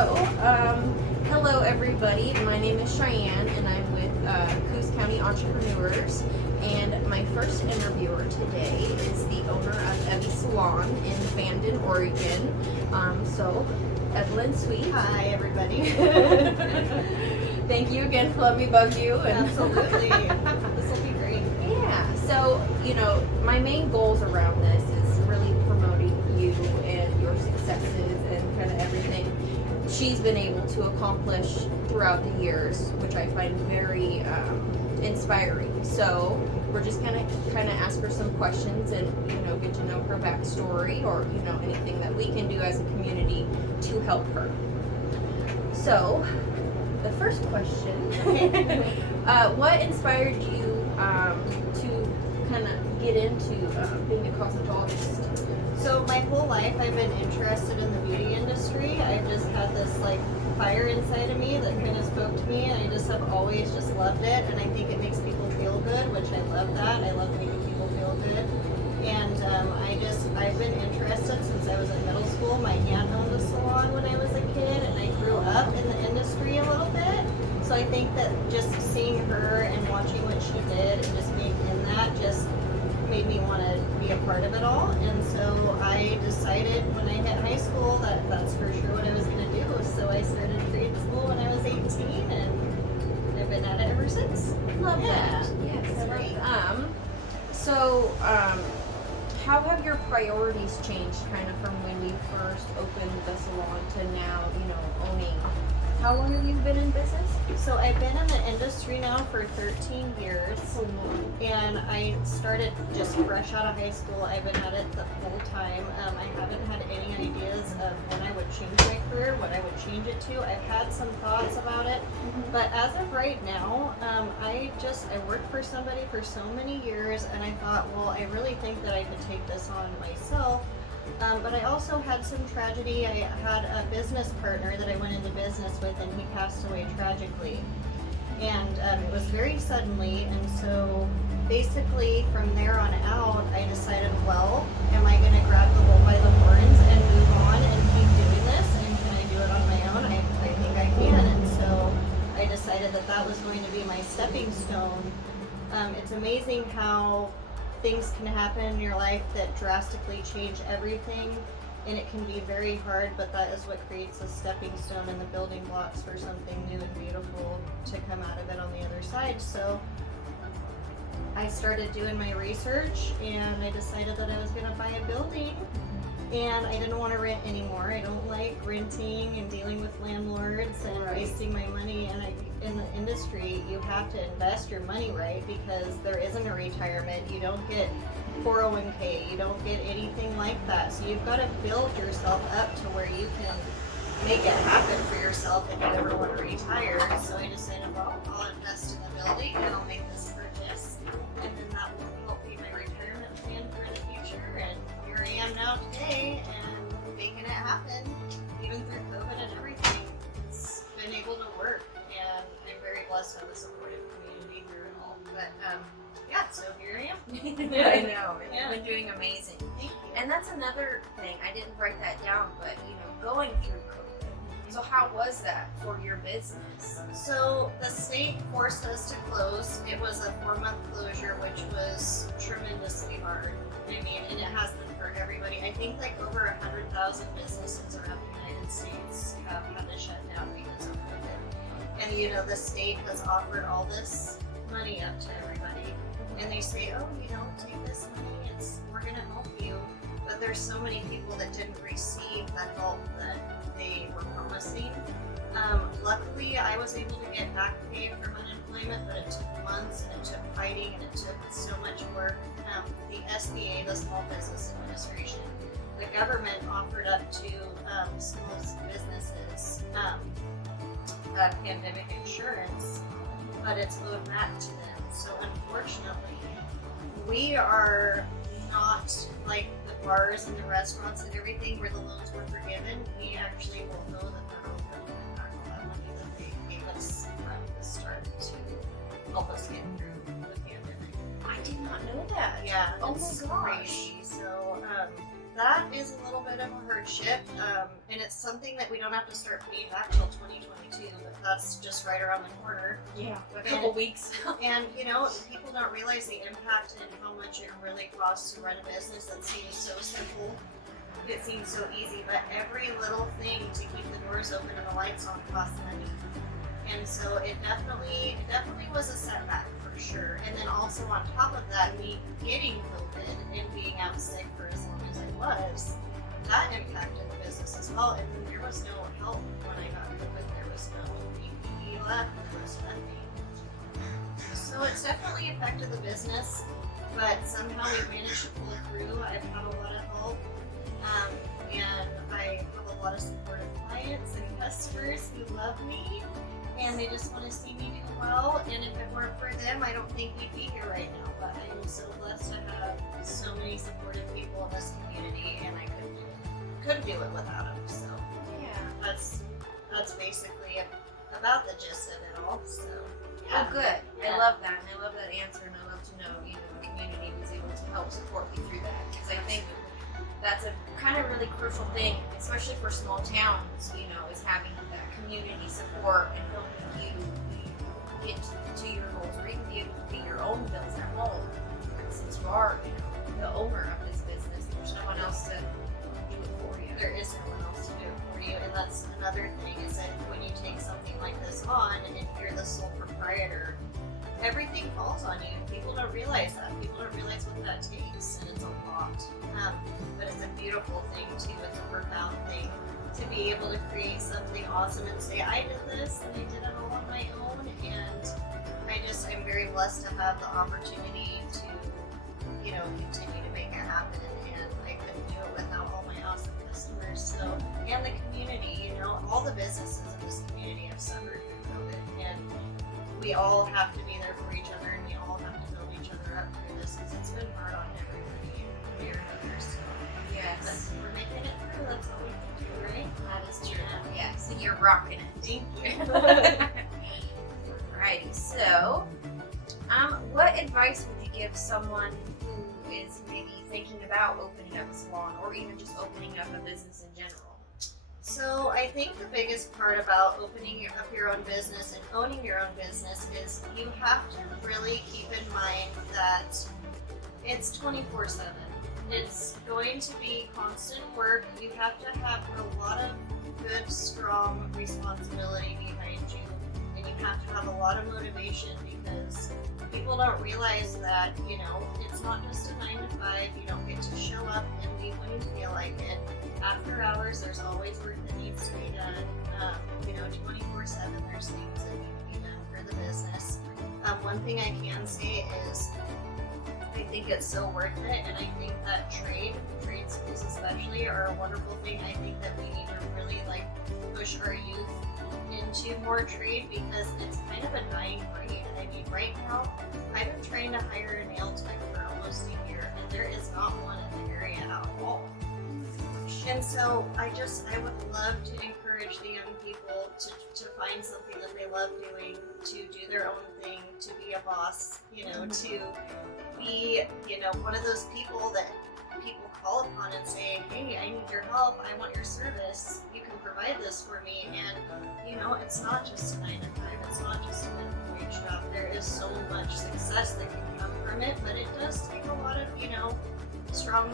Hello everybody. My name is Cheyenne, and I'm with Coos County Entrepreneurs. And my first interviewer today is the owner of Evie Salon in Bandon, Oregon. Evelyn, sweet. Hi, everybody. Thank you again for letting me bug you. Absolutely. This will be great. Yeah. So, my main goals around this is really promoting you and your successes and kind of everything she's been able to accomplish throughout the years, which I find very inspiring. So we're just kind of ask her some questions and get to know her backstory, or anything that we can do as a community to help her. So the first question, what inspired you to kind of get into being a cosmetologist? So my whole life I've been interested in the beauty industry. I've just had this fire inside of me that kind of spoke to me, and I just have always just loved it, and I think it makes people feel good, which I love that. I love making people feel good. And I've been interested since I was in middle school. My aunt owned a salon when I was a kid, and I grew up in the industry a little bit. So I think that just seeing her and watching what she did and just being in that just made me want to be a part of it all. And so I decided when I hit high school that that's for sure what I was going to do. So I started trade school when I was 18, and I've been at it ever since. Love that. Yes, I love that. How have your priorities changed kind of from when you first opened the salon to now, owning? How long have you been in business? So I've been in the industry now for 13 years, and I started just fresh out of high school. I've been at it the whole time. I haven't had any ideas of when I would change my career, what I would change it to. I've had some thoughts about it, but as of right now, I worked for somebody for so many years, and I thought, well, I really think that I could take this on myself. But I also had some tragedy. I had a business partner that I went into business with, and he passed away tragically. And it was very suddenly, and so basically from there on out, I decided, well, am I going to grab the bull by the horns and move on and keep doing this? And can I do it on my own? I think I can. And so I decided that that was going to be my stepping stone. It's amazing how things can happen in your life that drastically change everything, and it can be very hard, but that is what creates a stepping stone and the building blocks for something new and beautiful to come out of it on the other side. So I started doing my research, and I decided that I was going to buy a building, and I didn't want to rent anymore. I don't like renting and dealing with landlords and wasting my money. And in the industry, you have to invest your money right, because there isn't a retirement. You don't get 401k. You don't get anything like that. So you've got to build yourself up to where you can make it happen for yourself if you ever want to retire. So I decided, well, I'll invest in the building and I'll make this purchase, and then that will help be my retirement plan for the future. And here I am now today, and making it happen, even through COVID and everything. It's been able to work, and I'm very blessed to have a supportive community here and all. But so here I am. I know. You've been doing amazing. Thank you. And that's another thing. I didn't write that down, but going through COVID. So how was that for your business? So the state forced us to close. It was a 4-month closure, which was tremendously hard. I mean, and it has been for everybody. I think over 100,000 businesses around the United States have had to shut down because of COVID. And the state has offered all this money up to everybody, and they say, oh, take this money, we're gonna help you. But there's so many people that didn't receive the help that they were promising. Luckily, I was able to get back pay from unemployment, but it took months, and it took fighting, and it took so much work. The SBA, the Small Business Administration, the government offered up to small businesses pandemic insurance, but it's owed back to them. So unfortunately, we are not like the bars and the restaurants and everything where the loans were forgiven. We actually will know that they're not going to get back all that money that they gave us from the start to help us get through the pandemic. I did not know that. Yeah, Oh it's my gosh. crazy. So that is a little bit of a hardship, and it's something that we don't have to start paying back till 2022, but that's just right around the corner. Yeah, a couple weeks. And you know, people don't realize the impact and how much it really costs to run a business that seems so simple. It seems so easy, but every little thing to keep the doors open and the lights on costs money. And so it definitely was a setback for sure. And then also on top of that, me getting COVID and being out sick for as long as I was, that impacted the business as well. And there was no help when I got COVID. There was no PPE left. There was nothing. So it's definitely affected the business, but somehow we managed to pull through. I've had a lot of help, and I have a lot of supportive clients and customers who love me, and they just want to see me do well. And if it weren't for them, I don't think we'd be here right now. But I am so blessed to have so many supportive people in this community, and I couldn't do it without them. So Yeah. that's basically about the gist of it all. So yeah. Oh, good. Yeah. I love that. And I love that answer, and I love to know, the community was able to help support you through that. Because I think that's a kind of really crucial thing, especially for small towns, is having that community support and helping you get to your goals, or even be able to pay your own bills at home. Since you are, the owner of this business, there's no one else to do it for you. There is no one else to do it for you, and that's another thing, is that when you take something like this on and you're the sole proprietor, everything falls on you. People don't realize that. People don't realize what that takes, and it's a lot. But it's a beautiful thing too. It's a profound thing to be able to create something awesome and say, I did this and I did it all on my own, and I'm very blessed to have the opportunity to, continue to make it happen, and I couldn't do it without all my awesome customers. So, and the community, all the businesses in this community have suffered through COVID, and we all have to be there for each other, and we all have to build each other up through this, because it's been hard on everybody in one way or another. So, Yes. but we're making it through. That's all we can do, right? That is true. Yeah. Yes, and you're rocking it. Thank you. Alrighty, so, what advice would you give someone who is maybe thinking about opening up a salon, or even just opening up a business in general? So I think the biggest part about opening up your own business and owning your own business is you have to really keep in mind that it's 24/7. It's going to be constant work. You have to have a lot of good, strong responsibility behind you, and you have to have a lot of motivation, because people don't realize that, it's not just a 9 to 5. You don't get to show up and leave when you feel like it. After hours, there's always work that needs to be done. 24/7, there's things that need to be done for the business. One thing I can say is, I think it's so worth it, and I think that trade schools especially, are a wonderful thing. I think that we need to really push our youth into more trade, because it's kind of a dying breed. I mean, right now, I've been trying to hire a nail tech for almost a year, and there is not one in the area at all. And so I would love to encourage the young people to find something that they love doing, to do their own thing, to be a boss, to be, one of those people that people call upon and say, hey, I need your help, I want your service, you can provide this for me. And, it's not just a 9 to 5, it's not just a minimum wage job. There is so much success that can come from it, but it does take a lot of, strong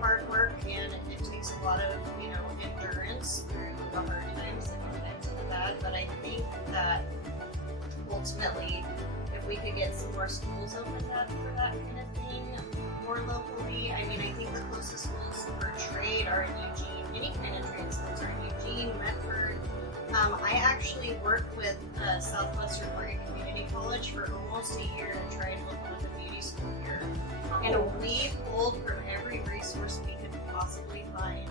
hard work, and it takes a lot of, endurance through the hard times and the times of the bad. But I think that ultimately, if we could get some more schools opened up for that kind of thing more locally, I think the closest schools for trade are in Eugene. Any kind of trade schools are in Eugene, Medford. I actually worked with Southwestern Oregon Community College for almost a year to try and open up a beauty school here. And we pulled from every resource we could possibly find.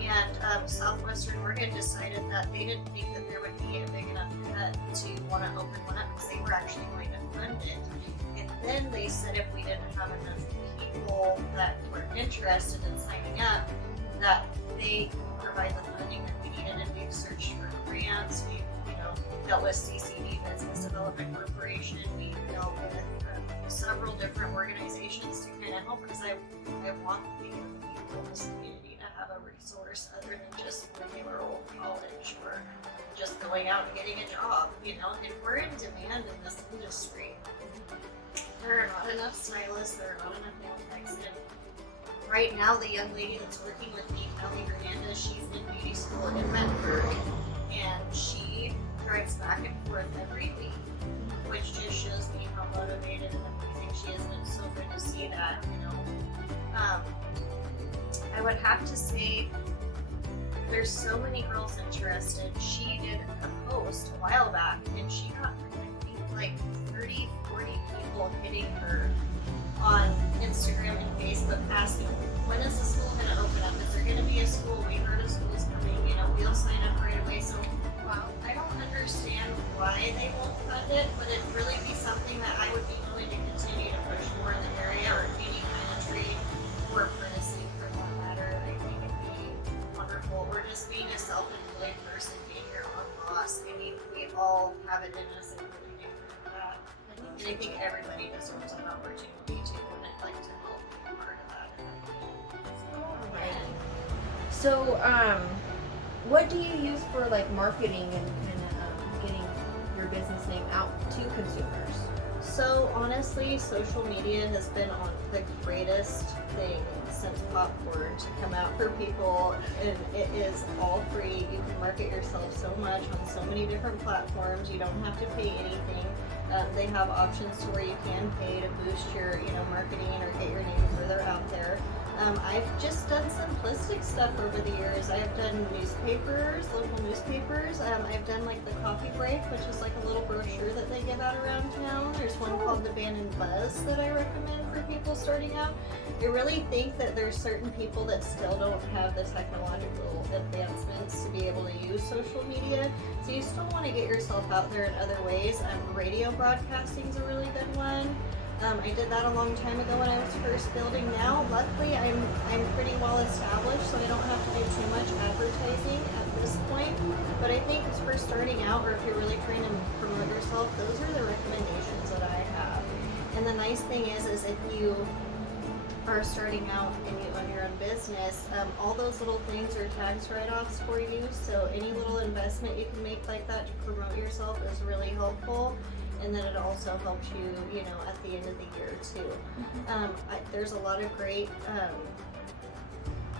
And Southwestern Oregon decided that they didn't think that there would be a big enough cut to want to open one up, because they were actually going to fund it. And then they said if we didn't have enough people that were interested in signing up, that they could provide the funding that we needed. And we've searched for grants. We've dealt with CCD, Business Development Corporation. We've dealt with several different organizations to kind of help, because I want the young people people in this community to have a resource other than just regular old college or just going out and getting a job. You know, and we're in demand in this industry. There are not enough stylists, there are not enough nail techs. And right now, the young lady that's working with me, Kalli Hernandez, she's in beauty school in Medford, and she drives back and forth every week, which just shows me how motivated and amazing she is, and it's so good to see that, you know. I would have to say there's so many girls interested. She did a post a while back, and she got, I think, like 30, 40 people hitting her on Instagram and Facebook asking, when is the school going to open up? Is there going to be a school? We heard a school's coming, you know, we'll sign up right away. So, wow, I don't understand why they won't fund it, but it'd really be something that I would be willing to continue to push more in the area, or any kind of trade or apprenticing for that matter. I think it'd be wonderful. Or just being a self-employed person, being your own boss. I mean, we all have it in us and really do that. And I think everybody deserves an opportunity to, and I'd like to help be a part of that. So, what do you use for like marketing and kind of getting your business name out to consumers? So honestly, social media has been on the greatest thing since popcorn to come out for people, and it is all free. You can market yourself so much on so many different platforms. You don't have to pay anything. They have options to where you can pay to boost your, you know, marketing or get your name further out there. I've just done simplistic stuff over the years. I've done newspapers, local newspapers. I've done like the coffee break, which is like a little brochure that they give out around town. There's one called the Bandon Buzz that I recommend for people starting out. I really think that there's certain people that still don't have the technological advancements to be able to use social media. So you still want to get yourself out there in other ways. Radio broadcasting is a really good one. I did that a long time ago when I was first building. Now, luckily, I'm pretty well established, so I don't have to do too much advertising at this point. But I think for starting out, or if you're really trying to promote yourself, those are the recommendations that I have. And the nice thing is if you are starting out and you own your own business, all those little things are tax write-offs for you. So any little investment you can make like that to promote yourself is really helpful. And then it also helps you, you know, at the end of the year too. There's a lot of great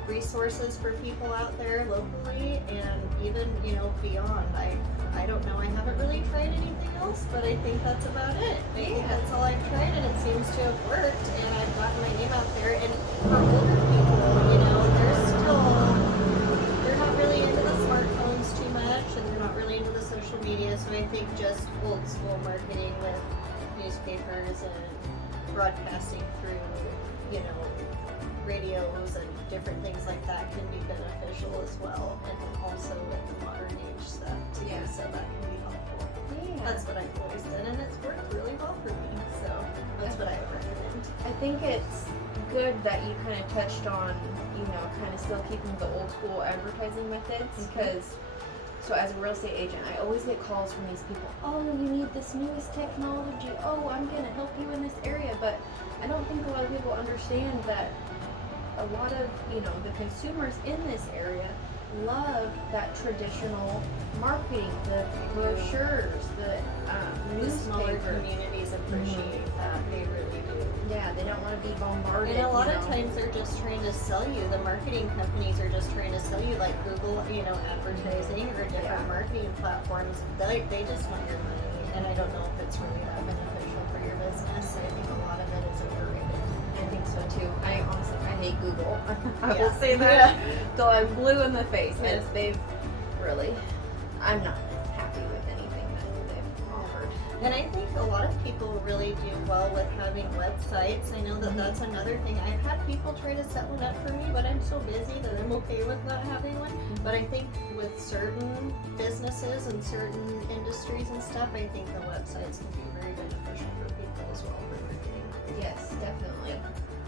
resources for people out there locally, and even, you know, beyond. I don't know, I haven't really tried anything else, but I think that's about it. I think that's all I've tried, and it seems to have worked, and I've gotten my name out there. And for older people, you know, they're not really into the smartphones too much, and they're not really into the social media, so I think just old school marketing with newspapers and broadcasting through, you know, radios and different things like that can be beneficial as well, and then also with the modern age stuff too, so that can be helpful. That's what I've always done, and it's worked really well for me, so that's what I would recommend. I think it's good that you kind of touched on, you know, kind of still keeping the old school advertising methods, because so as a real estate agent, I always get calls from these people, oh, you need this newest technology, oh, I'm going to help you in this area, but I don't think a lot of people understand that a lot of, you know, the consumers in this area love that traditional marketing, the brochures, the smaller newspaper. communities appreciate that, they really do. Yeah, they don't want to be bombarded. And a lot of times they're just trying to sell you, the marketing companies are just trying to sell you, like Google, you know, advertising or different marketing platforms. They just want your money, and I don't know if it's really that beneficial for your business. I think a lot of it is overrated. I think so too. I honestly, I hate Google. I will say that till I'm blue in the face. Yes, they've really, I'm not happy with anything that they've offered. And I think a lot of people really do well with having websites. I know that that's another thing. I've had people try to set one up for me, but I'm so busy that I'm okay with not having one. But I think with certain businesses and certain industries and stuff, I think the websites can be very beneficial for people as well for marketing. Yes, definitely.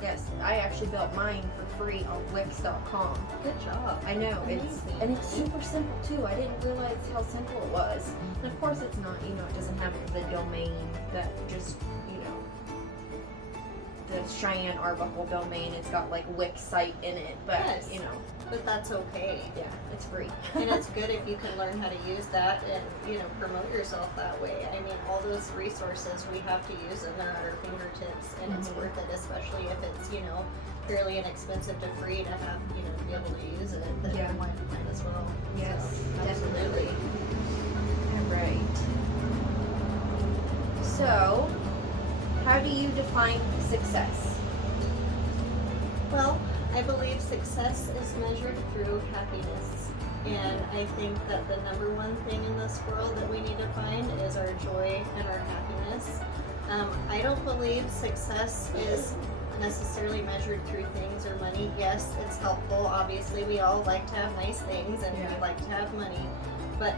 Yes, I actually built mine for free on Wix.com. Good job. I know, it's super simple too. I didn't realize how simple it was. And of course it's not, you know, it doesn't have the domain that just, you know, the Cheyenne Arbuckle domain. It's got like Wix site in it, but Yes. you know, But that's okay. yeah, it's free. And it's good if you can learn how to use that and, you know, promote yourself that way. I mean, all those resources, we have to use them. They're at our fingertips, and it's worth it, especially if it's, you know, fairly inexpensive to free to have, you know, to be able to use it. Then Yeah. might as well. Yes, So, definitely. All right. So, how do you define success? Well, I believe success is measured through happiness. And I think that the number one thing in this world that we need to find is our joy and our happiness. I don't believe success is necessarily measured through things or money. Yes, it's helpful. Obviously, we all like to have nice things and Yeah. we like to have money. But,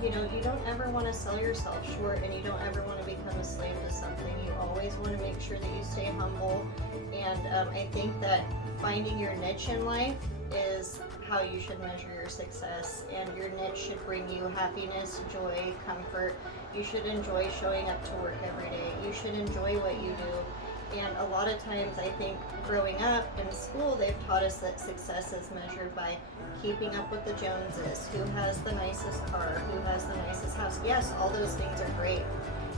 you know, you don't ever want to sell yourself short, and you don't ever want to become a slave to something. You always want to make sure that you stay humble. And I think that finding your niche in life is how you should measure your success. And your niche should bring you happiness, joy, comfort. You should enjoy showing up to work every day. You should enjoy what you do. And a lot of times, I think growing up in school, they've taught us that success is measured by keeping up with the Joneses, who has the nicest car, who has the nicest house. Yes, all those things are great,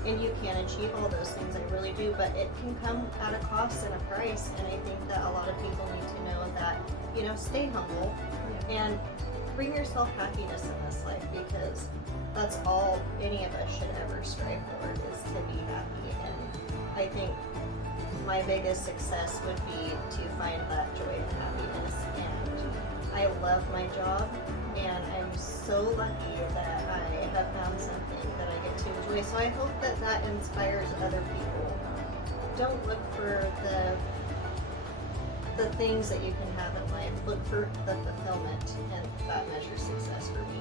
and you can achieve all those things, I really do, but it can come at a cost and a price. And I think that a lot of people need to know that, you know, stay humble and bring yourself happiness in this life, because that's all any of us should ever strive for, is to be happy. And I think my biggest success would be to find that joy and happiness. And I love my job, and I'm so lucky that I have found something that I get to enjoy. So I hope that that inspires other people. Don't look for the things that you can have in life. Look for the fulfillment, and that measures success for me.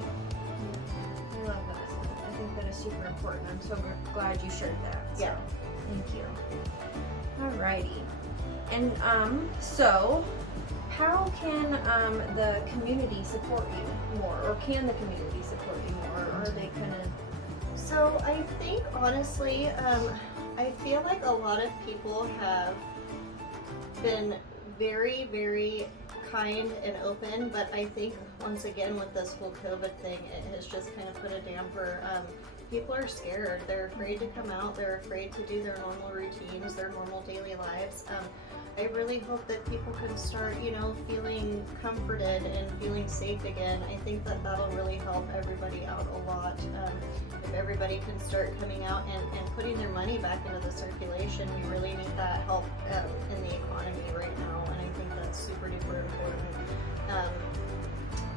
I love that. I think that is super important. I'm so glad you shared that. So, Yeah. thank you. Alrighty. And so how can the community support you more, or can the community support you more, or are they kind of? So I think honestly, I feel like a lot of people have been very, very kind and open, but I think once again with this whole COVID thing, it has just kind of put a damper. People are scared. They're afraid to come out. They're afraid to do their normal routines, their normal daily lives. I really hope that people can start, you know, feeling comforted and feeling safe again. I think that that'll really help everybody out a lot. If everybody can start coming out and putting their money back into the circulation, we really need that help in the economy right now, and I think that's super duper important.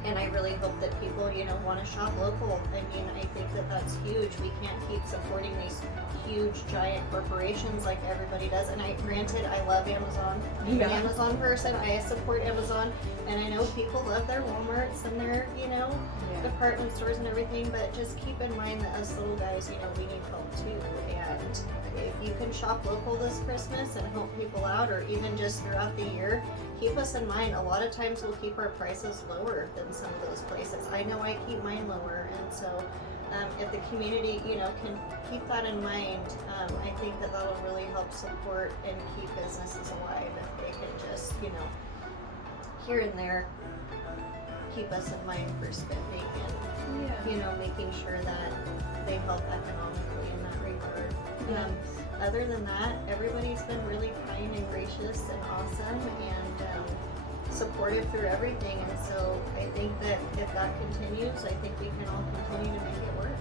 And I really hope that people, you know, want to shop local. I mean, I think that that's huge. We can't keep supporting these huge, giant corporations like everybody does. And granted, I love Amazon. I'm an Amazon person. I support Amazon. And I know people love their Walmarts and their, you know, department stores and everything. But just keep in mind that us little guys, you know, we need help too. And if you can shop local this Christmas and help people out, or even just throughout the year, keep us in mind. A lot of times we'll keep our prices lower than some of those places. I know I keep mine lower, and so if the community, you know, can keep that in mind, I think that that'll really help support and keep businesses alive if they can just, you know, here and there keep us in mind for spending and, you know, making sure that they help economically in that regard. Other than that, everybody's been really kind and gracious and awesome and supportive through everything. And so I think that if that continues, I think we can all continue to make it work.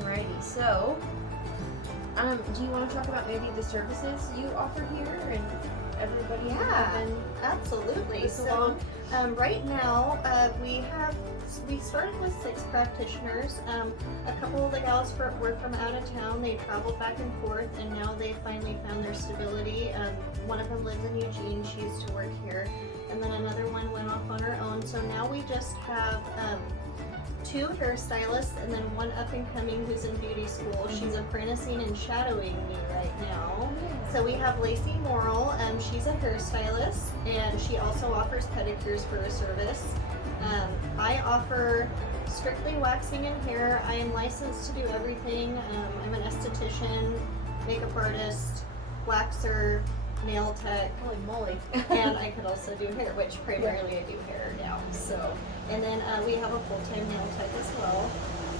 Alrighty. So, do you want to talk about maybe the services you offer here and everybody? Absolutely. So right now we started with 6 practitioners. A couple of the gals were from out of town. They traveled back and forth, and now they finally found their stability. One of them lives in Eugene. She used to work here, and then another one went off on her own. So now we just have 2 hairstylists and then 1 up and coming who's in beauty school. She's apprenticing and shadowing me right now. So we have Lacey Morrill. She's a hairstylist, and she also offers pedicures for a service. I offer strictly waxing and hair. I am licensed to do everything. I'm an esthetician. makeup artist, waxer, nail tech, Holy moly. and I could also do hair, which primarily I do hair now. So, and then we have a full-time nail tech as well.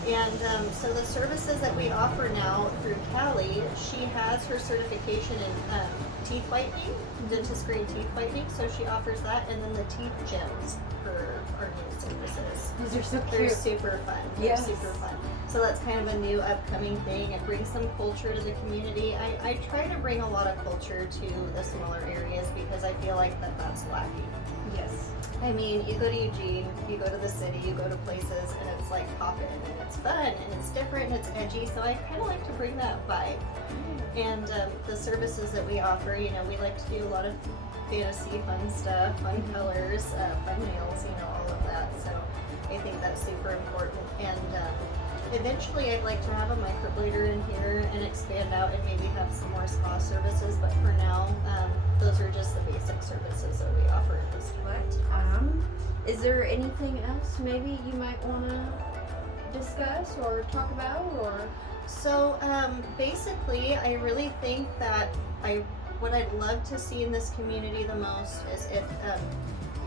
And so the services that we offer now through Kalli, she has her certification in teeth whitening, dentistry and teeth whitening, so she offers that, and then the teeth gems for our new services. Those are so They're cute. super fun. Yes. They're super fun. So that's kind of a new upcoming thing. It brings some culture to the community. I try to bring a lot of culture to the smaller areas because I feel like that's lacking. Yes. I mean, you go to Eugene, you go to the city, you go to places, and it's like poppin', and it's fun, and it's different, and it's edgy, so I kind of like to bring that vibe. And the services that we offer, you know, we like to do a lot of fantasy, fun stuff, fun colors, fun nails, you know, all of that, so I think that's super important. And eventually I'd like to have a microblader in here and expand out and maybe have some more spa services, but for now, those are just the basic services that we offer at this time. Is there anything else maybe you might want to discuss or talk about, or? So basically, I really think that what I'd love to see in this community the most is if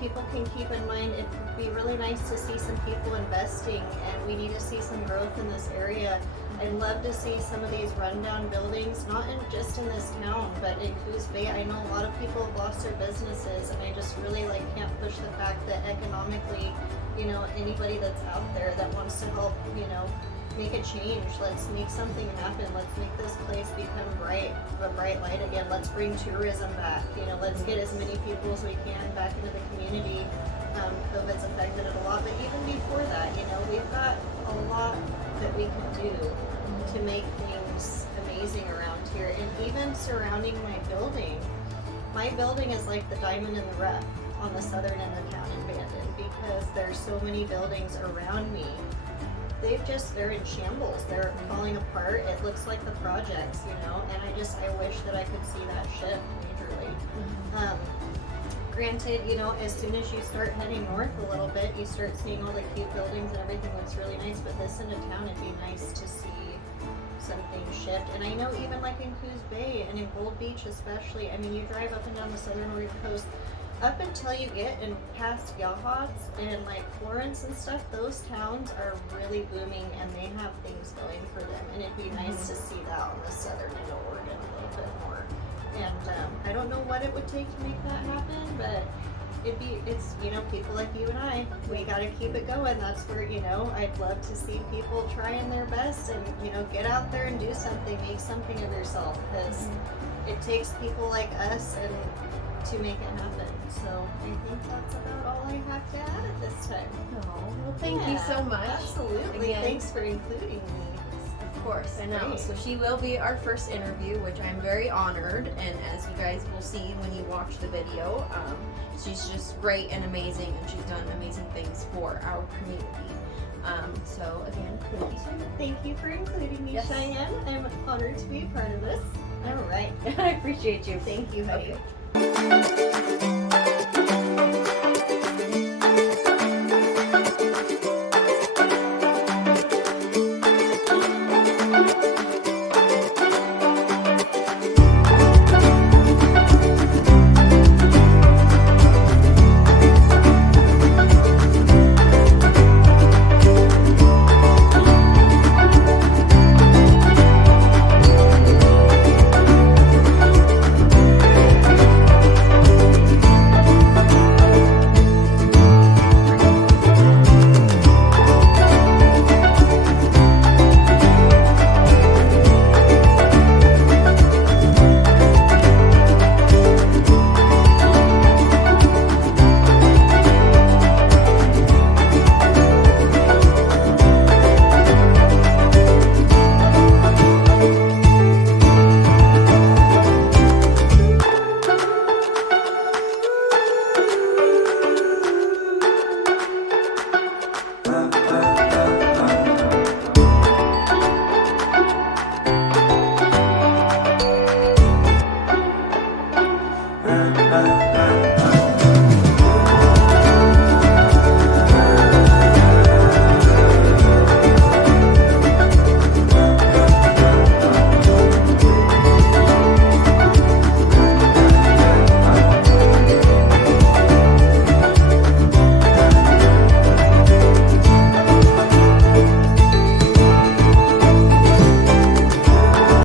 people can keep in mind, it would be really nice to see some people investing, and we need to see some growth in this area. I'd love to see some of these rundown buildings, not just in this town, but in Coos Bay. I know a lot of people have lost their businesses, and I just really can't push the fact that economically, you know, anybody that's out there that wants to help, you know, make a change. Let's make something happen. Let's make this place become a bright light again. Let's bring tourism back. You know, let's get as many people as we can back into the community. COVID's affected it a lot, but even before that, you know, we've got a lot that we can do to make things amazing around here. And even surrounding my building is like the diamond in the rough on the southern end of town in Bandon, because there's so many buildings around me. They're in shambles. They're falling apart. It looks like the projects, you know, and I wish that I could see that shift majorly. Granted, you know, as soon as you start heading north a little bit, you start seeing all the cute buildings and everything looks really nice, but this end of town, it'd be nice to see something shift. And I know even like in Coos Bay and in Gold Beach especially, I mean, you drive up and down the southern Oregon coast, up until you get in past Yachats and like Florence and stuff, those towns are really booming and they have things going for them. And it'd be nice to see that on the southern end of Oregon a little bit more. And I don't know what it would take to make that happen, but it's, you know, people like you and I, we got to keep it going. That's where, you know, I'd love to see people trying their best and, you know, get out there and do something, make something of yourself, because it takes people like us and to make it happen. So I think that's about all I have to add at this time. Oh, well, thank you so much. Absolutely. Again. Thanks for including me. Of course, I know. Great. So she will be our first interview, which I'm very honored. And as you guys will see when you watch the video, she's just great and amazing, and she's done amazing things for our community. So again, thank you so much. Thank you for including me, Yes. Cheyenne. I'm honored to be a part of this. All right. I appreciate you. Thank you, honey. Okay.